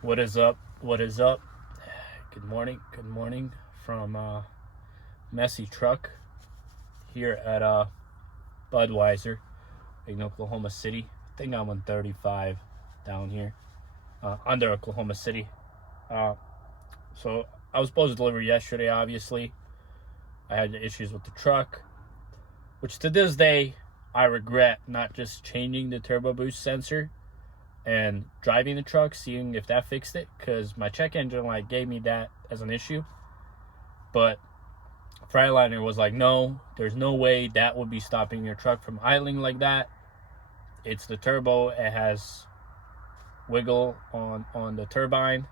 What is up? What is up? Good morning. Good morning from Messy Truck here at Budweiser in Oklahoma City. I think I'm on 35 down here under Oklahoma City. So I was supposed to deliver yesterday, obviously. I had issues with the truck, which to this day I regret not just changing the turbo boost sensor and driving the truck, seeing if that fixed it, because my check engine light gave me that as an issue. But Freightliner was like, no, there's no way that would be stopping your truck from idling like that. It's the turbo. It has wiggle on the turbine.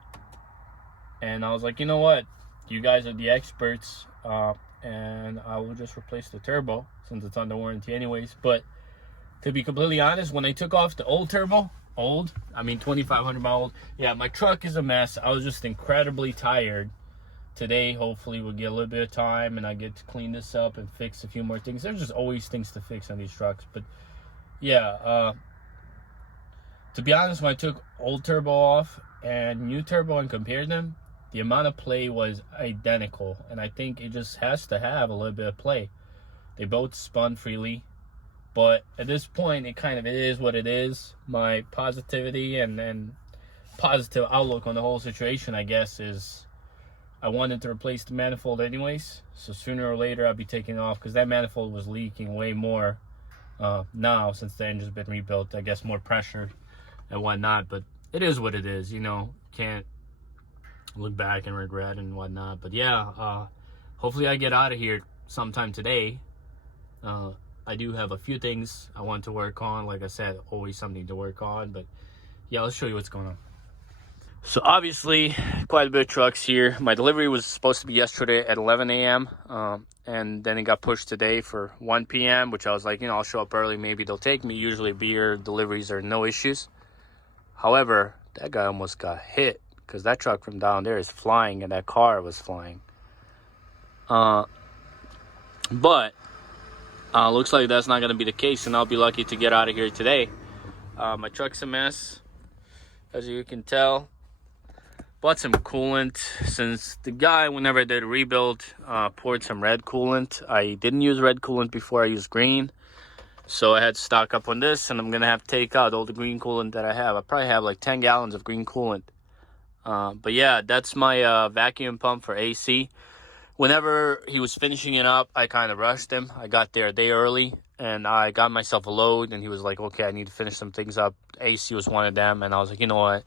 And I was like, you know what? You guys are the experts, and I will just replace the turbo since it's under warranty anyways. But to be completely honest, when I took off the old turbo, 2,500 mile old, yeah, my truck is a mess. I was just incredibly tired. Today, hopefully, we'll get a little bit of time and I get to clean this up and fix a few more things. There's just always things to fix on these trucks. But yeah, to be honest, when I took old turbo off and new turbo and compared them, the amount of play was identical. And I think it just has to have a little bit of play. They both spun freely. But at this point, it is what it is. My positivity and positive outlook on the whole situation, I guess, is I wanted to replace the manifold anyways. So sooner or later, I'll be taking it off because that manifold was leaking way more now since the engine's been rebuilt. I guess more pressure and whatnot. But it is what it is, you know. Can't look back and regret and whatnot. But yeah, hopefully I get out of here sometime today. I do have a few things I want to work on. Like I said, always something to work on. But yeah, let's show you what's going on. So obviously, quite a bit of trucks here. My delivery was supposed to be yesterday at 11 a.m. And then it got pushed today for 1 p.m., which I was like, I'll show up early. Maybe they'll take me. Usually beer deliveries are no issues. However, that guy almost got hit because that truck from down there is flying and that car was flying. But looks like that's not going to be the case, and I'll be lucky to get out of here today. My truck's a mess, as you can tell. Bought some coolant since the guy, whenever I did a rebuild, poured some red coolant. I didn't use red coolant before. I used green. So I had to stock up on this, and I'm going to have to take out all the green coolant that I have. I probably have like 10 gallons of green coolant. But yeah, that's my vacuum pump for AC. Whenever he was finishing it up, I kind of rushed him. I got there a day early, and I got myself a load, and he was like, okay, I need to finish some things up. AC was one of them, and I was like, you know what?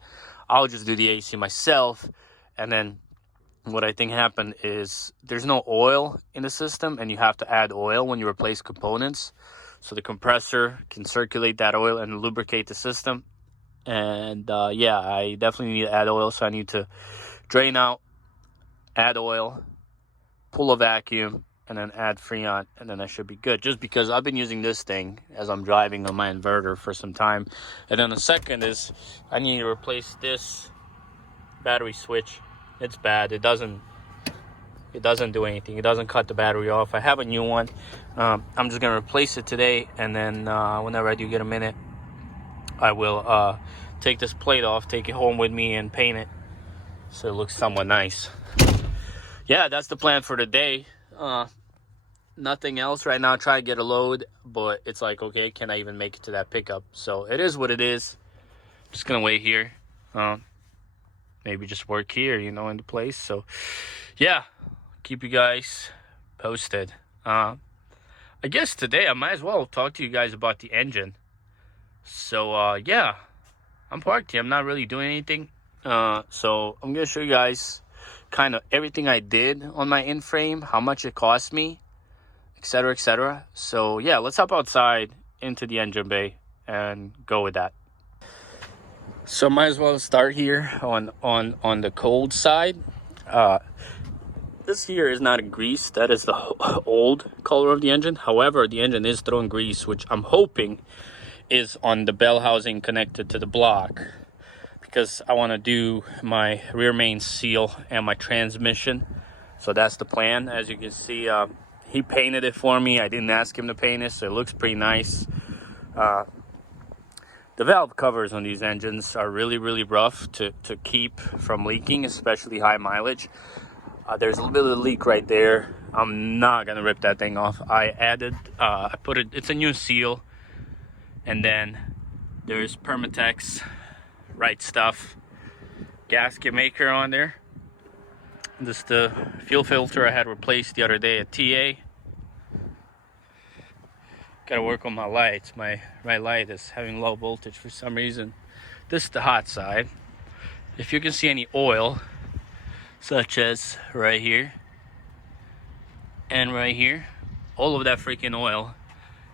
I'll just do the AC myself. And then what I think happened is there's no oil in the system, and you have to add oil when you replace components. So the compressor can circulate that oil and lubricate the system. And yeah, I definitely need to add oil, so I need to drain out, add oil, pull a vacuum, and then add Freon, and then I should be good. Just because I've been using this thing as I'm driving on my inverter for some time. And then the second is I need to replace this battery switch. It's bad. It doesn't do anything. It doesn't cut the battery off. I have a new one. I'm just gonna replace it today, and then whenever I do get a minute, I will take this plate off, take it home with me, and paint it so it looks somewhat nice. Yeah, that's the plan for the day. Nothing else right now. Try to get a load, but it's like, okay, can I even make it to that pickup? So it is what it is. Just gonna wait here. Maybe just work here, in the place. So yeah, keep you guys posted. I guess today I might as well talk to you guys about the engine. So yeah, I'm parked here. I'm not really doing anything. So I'm gonna show you guys kind of everything I did on my in-frame, how much it cost me, etc., etc. So yeah, let's hop outside into the engine bay and go with that. So might as well start here on the cold side. This here is not a grease. That is the old color of the engine. However, the engine is throwing grease, which I'm hoping is on the bell housing connected to the block, because I want to do my rear main seal and my transmission. So that's the plan. As you can see, he painted it for me. I didn't ask him to paint it, so it looks pretty nice. The valve covers on these engines are really rough to keep from leaking, especially high mileage. There's a little bit of a leak right there. I'm not gonna rip that thing off. I put it, it's a new seal, and then there's Permatex Right Stuff gasket maker on there. This is the fuel filter I had replaced the other day at TA. Gotta work on my lights. My right light is having low voltage for some reason. This is the hot side. If you can see any oil, such as right here and right here, all of that freaking oil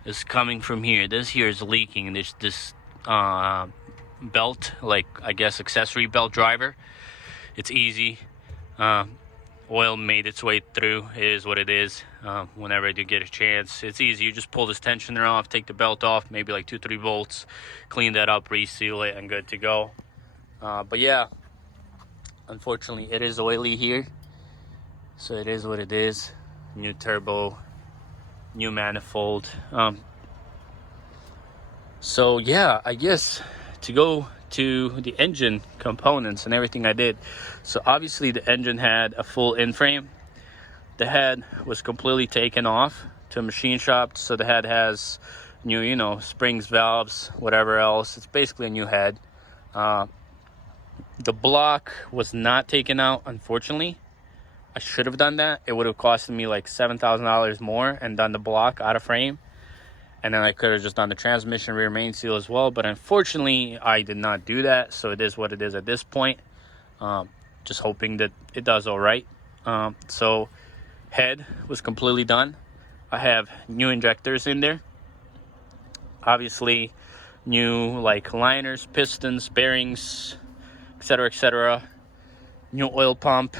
is coming from here. This here is leaking. There's this belt, like I guess accessory belt driver. It's easy. Oil made its way through. It is what it is. Whenever I do get a chance, it's easy. You just pull this tensioner off, take the belt off, maybe like 2-3 volts, clean that up, reseal it, and good to go. But yeah, unfortunately it is oily here, so it is what it is. New turbo, new manifold. So yeah, I guess to go to the engine components and everything I did. So obviously the engine had a full in-frame. The head was completely taken off to a machine shop, so the head has new, you know, springs, valves, whatever else. It's basically a new head. The block was not taken out, unfortunately. I should have done that. It would have costed me like $7,000 more and done the block out of frame. And then I could have just done the transmission rear main seal as well. But unfortunately, I did not do that. So it is what it is at this point. Just hoping that it does all right. So head was completely done. I have new injectors in there. Obviously, new like liners, pistons, bearings, etc., etc. New oil pump.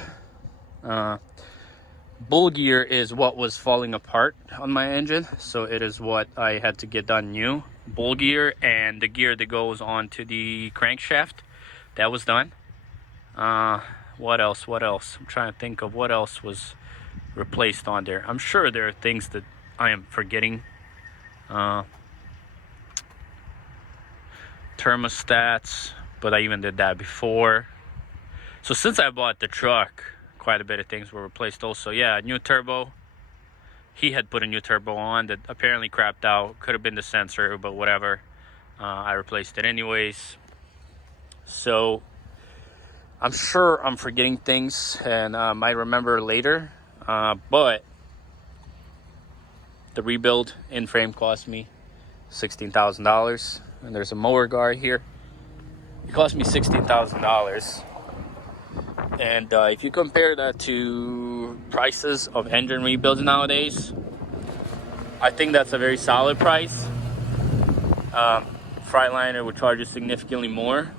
Bull gear is what was falling apart on my engine, so it is what I had to get done new. Bull gear and the gear that goes onto the crankshaft, that was done. What else? I'm trying to think of what else was replaced on there. I'm sure there are things that I am forgetting. Thermostats, but I even did that before. So since I bought the truck, quite a bit of things were replaced also. Yeah, new turbo. He had put a new turbo on that apparently crapped out. Could have been the sensor, but whatever. I replaced it anyways. So I'm sure I'm forgetting things and might remember later. But the rebuild in frame cost me $16,000. And there's a mower guard here. It cost me $16,000. And if you compare that to prices of engine rebuilds nowadays, I think that's a very solid price. Freightliner would charge you significantly more.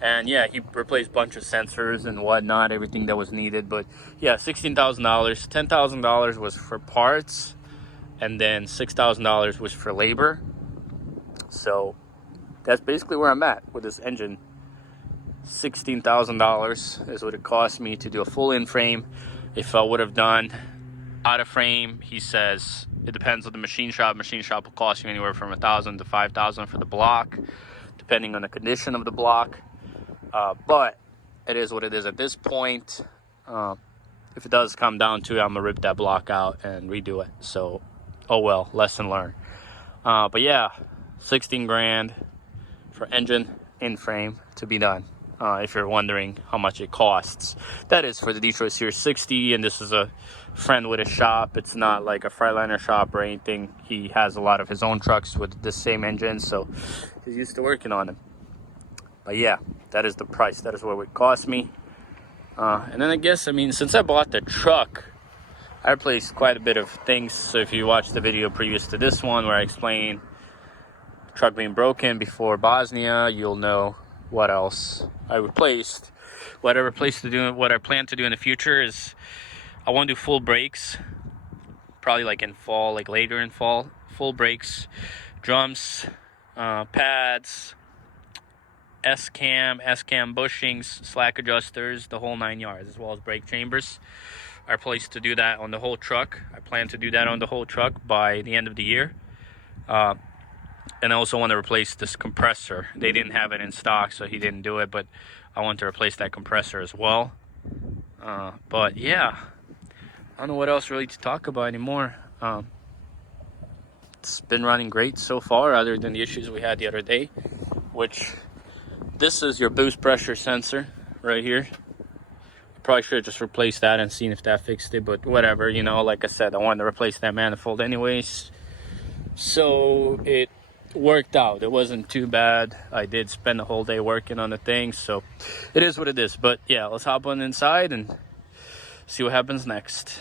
And yeah, he replaced a bunch of sensors and whatnot, everything that was needed. But yeah, $16,000. $10,000 was for parts, and then $6,000 was for labor. So that's basically where I'm at with this engine. $16,000 is what it cost me to do a full in frame. If I would have done out of frame, he says it depends on the machine shop. Machine shop will cost you anywhere from $1,000 to $5,000 for the block, depending on the condition of the block. But it is what it is at this point. If it does come down to it, I'm gonna rip that block out and redo it. So, oh well, lesson learned. But yeah, 16 grand for engine in frame to be done. If you're wondering how much it costs. That is for the Detroit Series 60, and this is a friend with a shop. It's not like a Freightliner shop or anything. He has a lot of his own trucks with the same engine, so he's used to working on them. But yeah, that is the price. That is what it would cost me. And then I guess, I mean, since I bought the truck, I replaced quite a bit of things. So if you watched the video previous to this one where I explained the truck being broken before Bosnia, you'll know what else I replaced. What I plan to do in the future is I want to do full brakes, probably like in fall, like later in fall. Full brakes, drums, pads, S-cam bushings, slack adjusters, the whole 9 yards, as well as brake chambers. I plan to do that on the whole truck. I plan to do that on the whole truck by the end of the year. And I also want to replace this compressor. They didn't have it in stock, so he didn't do it, but I want to replace that compressor as well. But yeah, I don't know what else really to talk about anymore. It's been running great so far, other than the issues we had the other day, which this is your boost pressure sensor right here. Probably should have just replaced that and seen if that fixed it, but whatever, you know, like I said, I wanted to replace that manifold anyways. So it worked out. It wasn't too bad. I did spend the whole day working on the thing, so it is what it is. But yeah, let's hop on inside and see what happens next.